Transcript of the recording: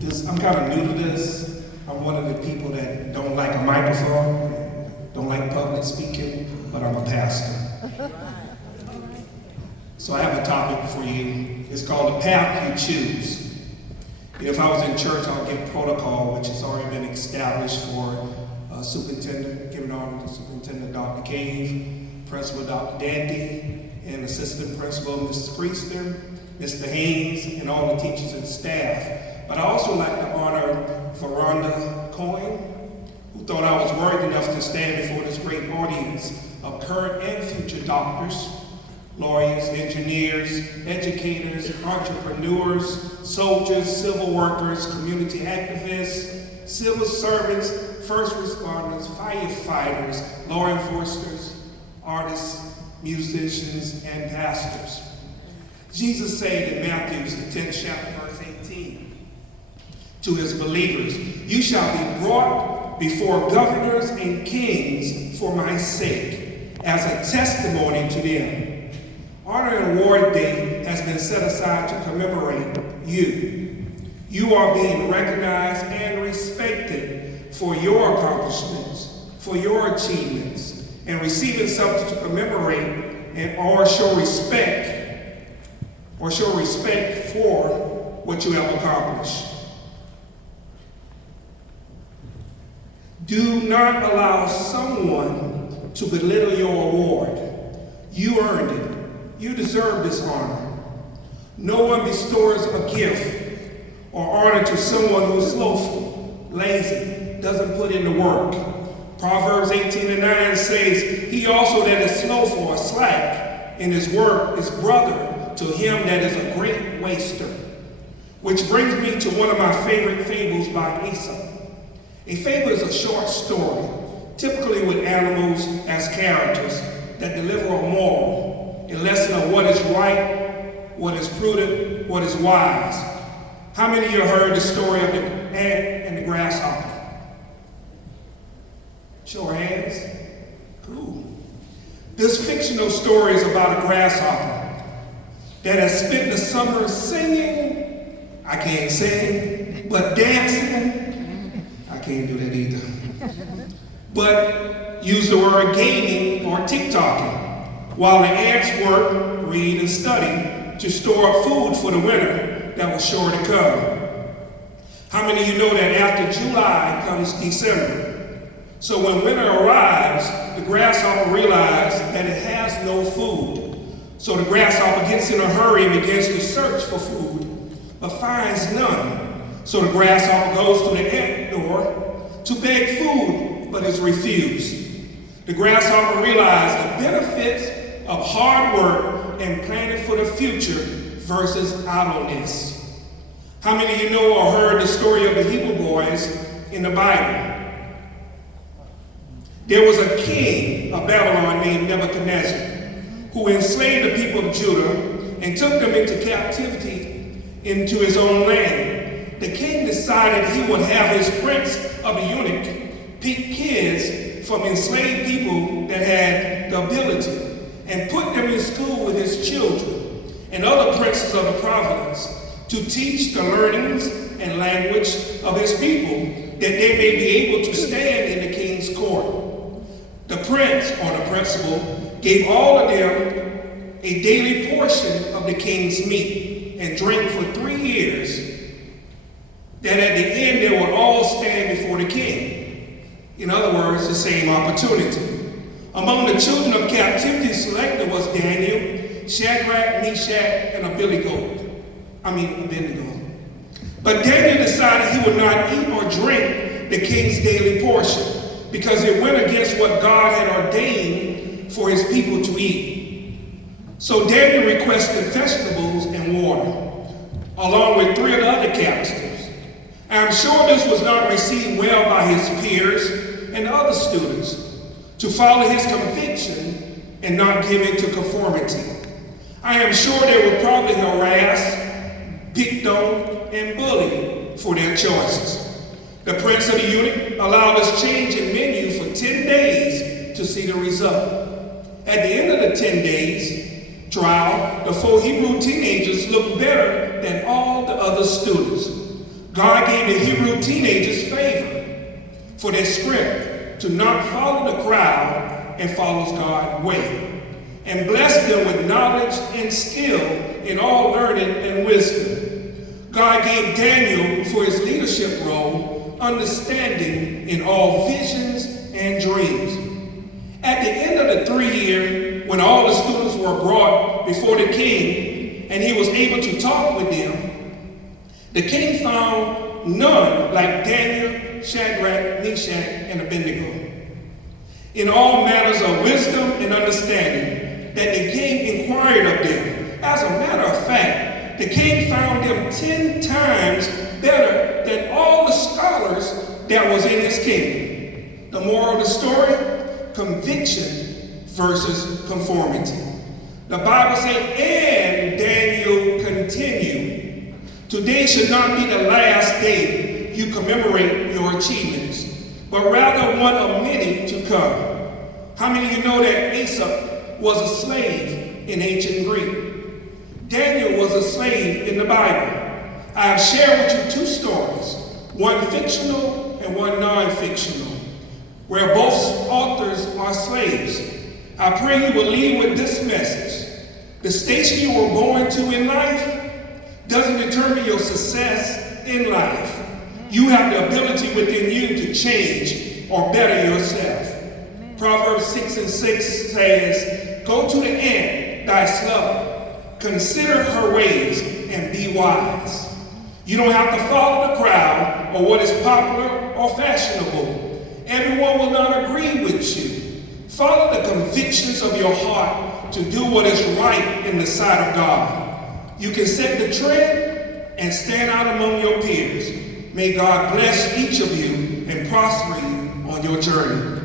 I'm kind of new to this. I'm one of the people that don't like a microphone, don't like public speaking, but I'm a pastor. So I have a topic for you. It's called The Path You Choose. If I was in church, I'll give protocol, which has already been established for Superintendent, giving on to Superintendent Dr. Cave, Principal Dr. Dandy, and Assistant Principal Mrs. Priester, Mr. Haynes, and all the teachers and staff. But I also like to honor Veranda Cohen, who thought I was worthy enough to stand before this great audience of current and future doctors, lawyers, engineers, educators, entrepreneurs, soldiers, civil workers, community activists, civil servants, first responders, firefighters, law enforcers, artists, musicians, and pastors. Jesus said in Matthew, the 10th chapter, verse 18, to his believers, "You shall be brought before governors and kings for my sake, as a testimony to them." Honor and Award Day has been set aside to commemorate you. You are being recognized and respected for your accomplishments, for your achievements, and receiving something to commemorate or show respect for what you have accomplished. Do not allow someone to belittle your award. You earned it. You deserve this honor. No one bestows a gift or honor to someone who's slothful, lazy, doesn't put in the work. Proverbs 18:9 says, "He also that is slothful or slack in his work is brother to him that is a great waster." Which brings me to one of my favorite fables by Aesop. A fable is a short story, typically with animals as characters, that deliver a moral, a lesson of what is right, what is prudent, what is wise. How many of you heard the story of the ant and the grasshopper? Show of hands. Cool. This fictional story is about a grasshopper that has spent the summer singing, I can't sing, but dancing, I can't do that either, but use the word gaming or TikToking, while the ants work, read, and study to store up food for the winter that was sure to come. How many of you know that after July comes December? So when winter arrives, the grasshopper realizes that it has no food. So the grasshopper gets in a hurry and begins to search for food, but finds none. So the grasshopper goes to the ant door to beg food, but is refused. The grasshopper realized the benefits of hard work and planning for the future versus idleness. How many of you know or heard the story of the Hebrew boys in the Bible? There was a king of Babylon named Nebuchadnezzar who enslaved the people of Judah and took them into captivity into his own land. The king decided he would have his prince of the eunuch pick kids from enslaved people that had the ability and put them in school with his children and other princes of the province to teach the learnings and language of his people, that they may be able to stand in the king's court. The prince, or the principal, gave all of them a daily portion of the king's meat and drink for 3 years, that at the end they would all stand before the king. In other words, the same opportunity. Among the children of captivity selected was Daniel, Shadrach, Meshach, and Abednego. But Daniel decided he would not eat or drink the king's daily portion because it went against what God had ordained for his people to eat. So Daniel requested vegetables and water, along with 3 of the other captives. I'm sure this was not received well by his peers and other students to follow his conviction and not give in to conformity. I am sure they were probably harassed, picked on, and bullied for their choices. The prince of the eunuch allowed us change in menu for 10 days to see the result. At the end of the 10 days trial, the 4 Hebrew teenagers looked better than all the other students. God gave the Hebrew teenagers favor for their strength to not follow the crowd and follow God's way, and blessed them with knowledge and skill in all learning and wisdom. God gave Daniel for his leadership role understanding in all visions and dreams. At the end of the 3 year, when all the students were brought before the king and he was able to talk with them, the king found none like Daniel, Shadrach, Meshach, and Abednego in all matters of wisdom and understanding that the king inquired of them. As a matter of fact, the king found them 10 times better than all the scholars that was in his kingdom. The moral of the story: conviction versus conformity. The Bible says, and Daniel continued. Today should not be the last day you commemorate your achievements, but rather one of many to come. How many of you know that Asa was a slave in ancient Greek? Daniel was a slave in the Bible. I have shared with you 2 stories, one fictional and one non-fictional, where both authors are slaves. I pray you will leave with this message. The station you were born to in life doesn't determine your success in life. You have the ability within you to change or better yourself. Proverbs 6:6 says, go to the ant, thy slough, consider her ways and be wise. You don't have to follow the crowd or what is popular or fashionable. Everyone will not agree with you. Follow the convictions of your heart to do what is right in the sight of God. You can set the trend and stand out among your peers. May God bless each of you and prosper you on your journey.